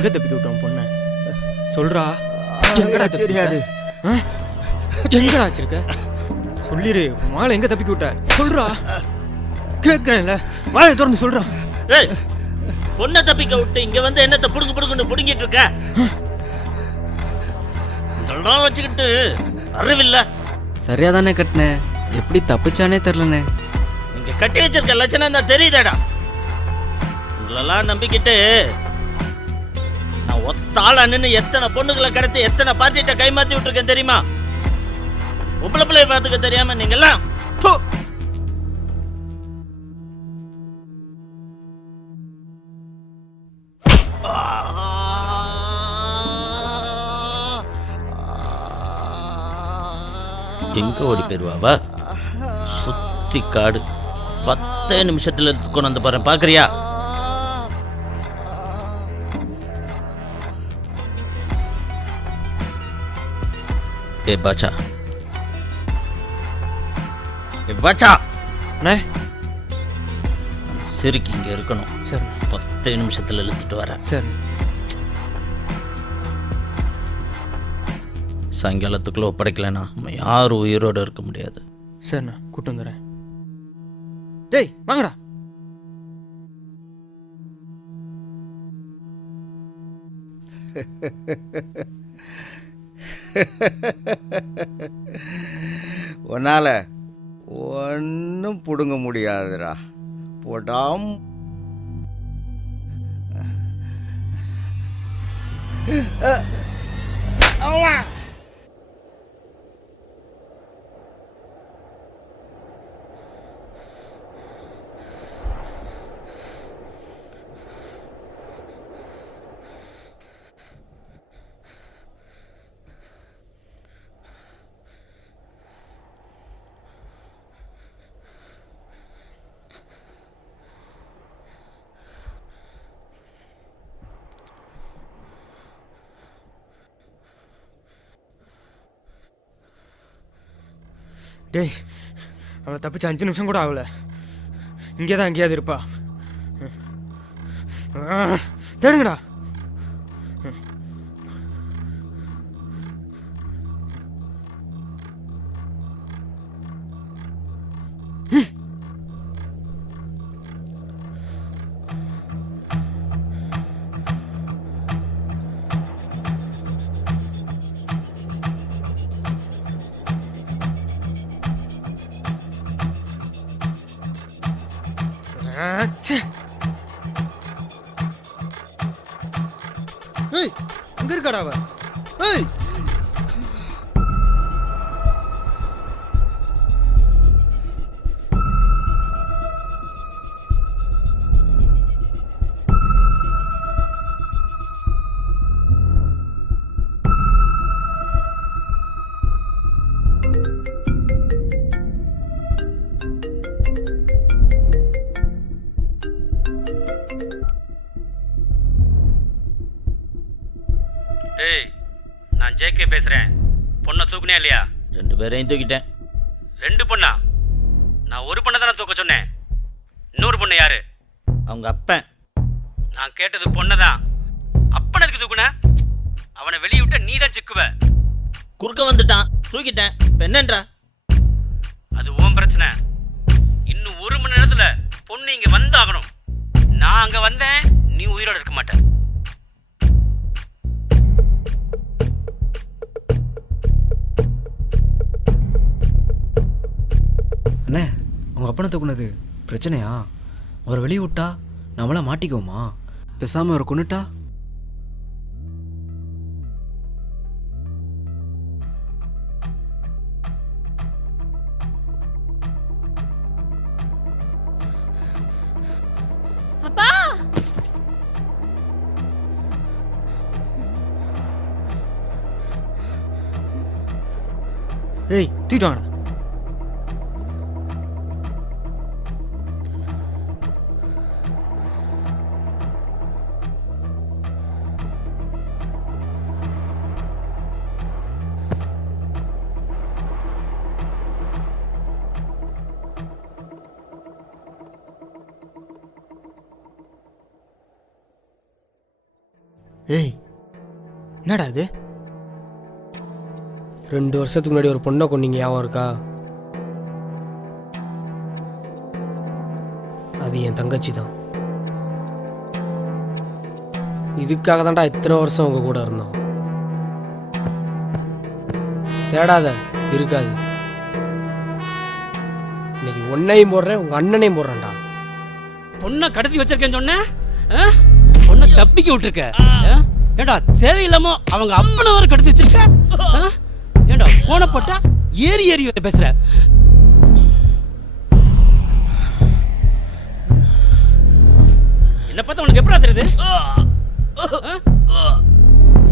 எங்க தப்பிக்க விட்டோம் பொண்ண சொல்றா. தெரியாது. எங்கடா வச்சிருக்க சொல்லிரு. மாலை எங்க தப்பிக்க விட்ட சொல்றா. கேட்கறேன்ல மாலை திறந்து சொல்றா. ஏய் பொண்ணை தப்பிக்க விட்டு இங்க வந்து என்னத்தை புடுங்கு புடுங்குன்னு புடுங்கிட்டு இருக்க? இதெல்லாம் வச்சுக்கிட்டு அறிவில்ல. சரியா தானே கட்டினேன், எப்படி தப்பிச்சானே தெரிலண்ணே. நீங்க கட்டி வச்சிருக்க லட்சணம் தான் தெரியுதாடா. உங்களெல்லாம் நம்பிக்கிட்டு நான் ஒத்தாள் அண்ணன்னு எத்தனை பொண்ணுகளை கடத்தி எத்தனை பார்ட்டிட்ட கைமாத்தி விட்டுருக்கேன் தெரியுமா? உங்களை பிள்ளைய பார்த்துக்க தெரியாம நீங்கெல்லாம் எங்க ஓடி போயிருவாவா? சுத்தி காடு 10 நிமிஷத்துல கொண்டு வந்து பாரு. பாக்குறியா? ஏ பாச்சா, ஏ பாச்சா, அண்ணே சிரிக்கு இங்க இருக்கணும். சரி 10 நிமிஷத்துல இழுத்துட்டு வரேன். சரி. சாயங்காலத்துக்குள்ள ஒப்படைக்கலனா நம்ம யாரும் உயிரோட இருக்க முடியாது. சரிண்ணா கூட்டு வந்துடுறேன். டேய் வாங்கடா. உன்னால ஒன்றும் பிடுங்க முடியாதுடா. போடாம். டேய் அவளை தப்பிச்சு 5 நிமிஷம் கூட ஆகல. இங்கே தான் எங்கேயாவது இருப்பா. தேடுங்கடா. ஏய் அங்க இருக்காடா அவ. ஏய் ஏய் நான் ஜேகே பேசுகிறேன். பொண்ணை தூக்குனே இல்லையா? 2 பேரையும் தூக்கிட்டேன். 2 பொண்ணா? நான் ஒரு பொண்ணை தானே தூக்க சொன்னேன். இன்னொரு பொண்ணு யாரு? அவங்க அப்பன். நான் கேட்டது பொண்ணை தான். அப்பனை எதுக்கு தூக்குன? அவனை வெளியே விட்ட நீ தான் சிக்குவ. குறுக்க வந்துட்டான், தூக்கிட்டேன். இப்போ என்னன்றா? அது உன் பிரச்சனை. இன்னும் 1 மணி நேரத்துல பொண்ணு இங்க வந்தாகணும். நான் அங்க வந்தேன், நீ உயிரோட இருக்க மாட்ட. அண்ணே உங்கள் அப்பனை தூக்குனது பிரச்சனையா? அவரை வெளியே விட்டா நம்மளாம் மாட்டிக்குவோமா? பேசாமல் அவரை கொண்டுட்டா? அப்பா ஏய் தூக்கிட்டு வாங்கடா. ஏய் என்னடா அது? 2 வருஷத்துக்கு முன்னாடி ஒரு பொண்ணை கொன்னீங்க, ஞாபகம் இருக்கா? அது என் தங்கச்சி தான். இதுக்காக தான்டா இத்தனை வருஷம் உங்க கூட இருந்தோம். தேடாத, இருக்காது. இன்னைக்கு உன்னையும் போடுறேன், உங்க அண்ணனையும் போடுறேன்டா. பொண்ணை கடத்தி வச்சிருக்கேன்னு சொன்ன, பொண்ணை தப்பிக்க விட்டுருக்க. ஏண்டா தேவையில்லாம அவங்க அப்பனை வர கடத்தி வச்சிருக்க. ஏண்டா போன போட்டா ஏறி ஏறி பேசுற. என்ன பார்த்தா உனக்கு எப்படா தெரியுது?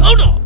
சவுண்டும்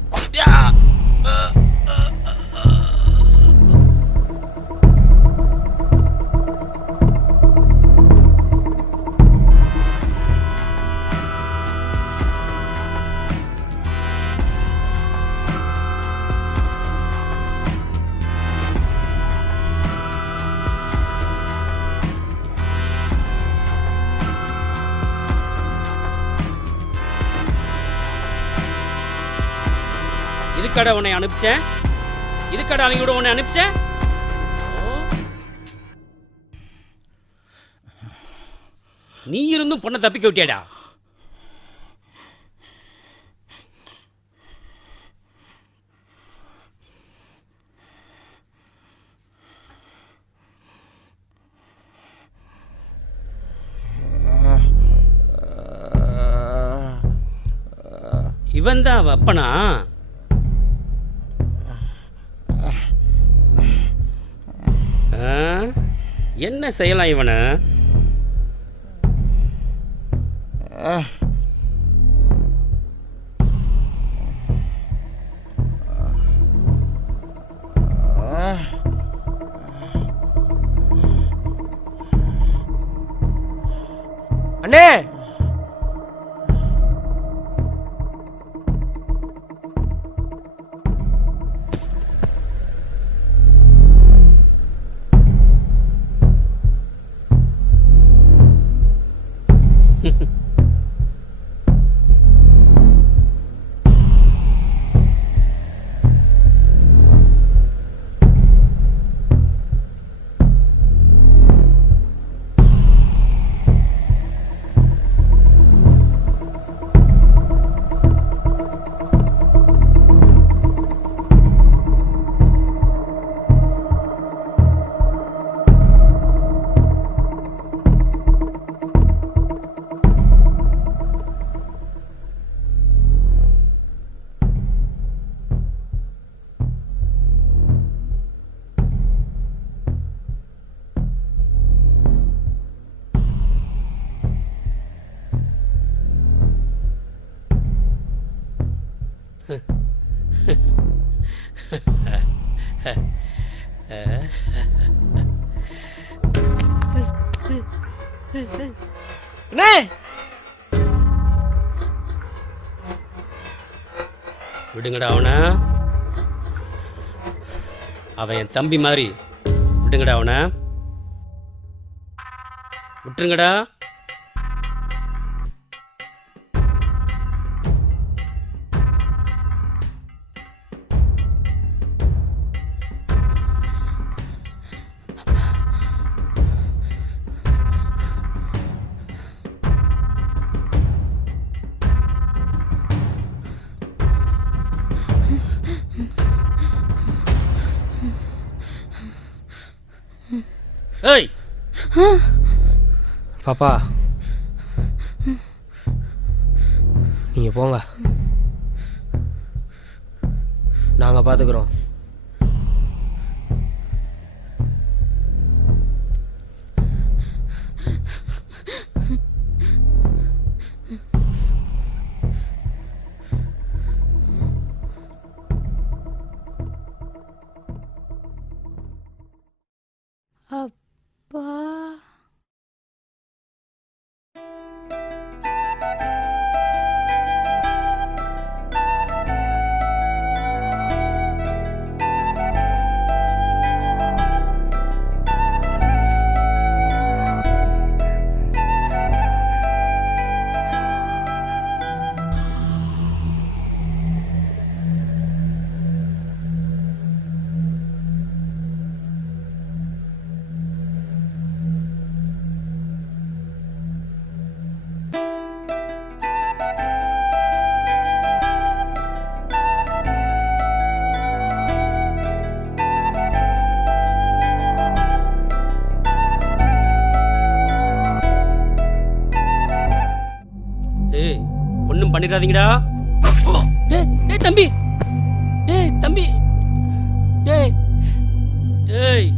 இதுக்கடை உன்னை அனுப்பிச்சேன், இதுக்கடை அவங்க கூட உன்னை அனுப்பிச்சேன். நீ இருந்தும் பொண்ணை தப்பிக்க விட்டியாடா. இவன் தான் அவ அப்பனா? என்ன செய்யலாம் இவனை? அண்ணே, விடுங்கடா அவனை. அவன் என் தம்பி மாதிரி. விடுங்கடா அவனை, விட்டுருங்கடா. ஏய் பாப்பா, நீங்க போங்க, நாங்க பாத்துக்கிறோம். அப்பா, பண்ணிடாதீங்கடா. டேய் டேய் தம்பி, டேய் தம்பி, டேய் டேய்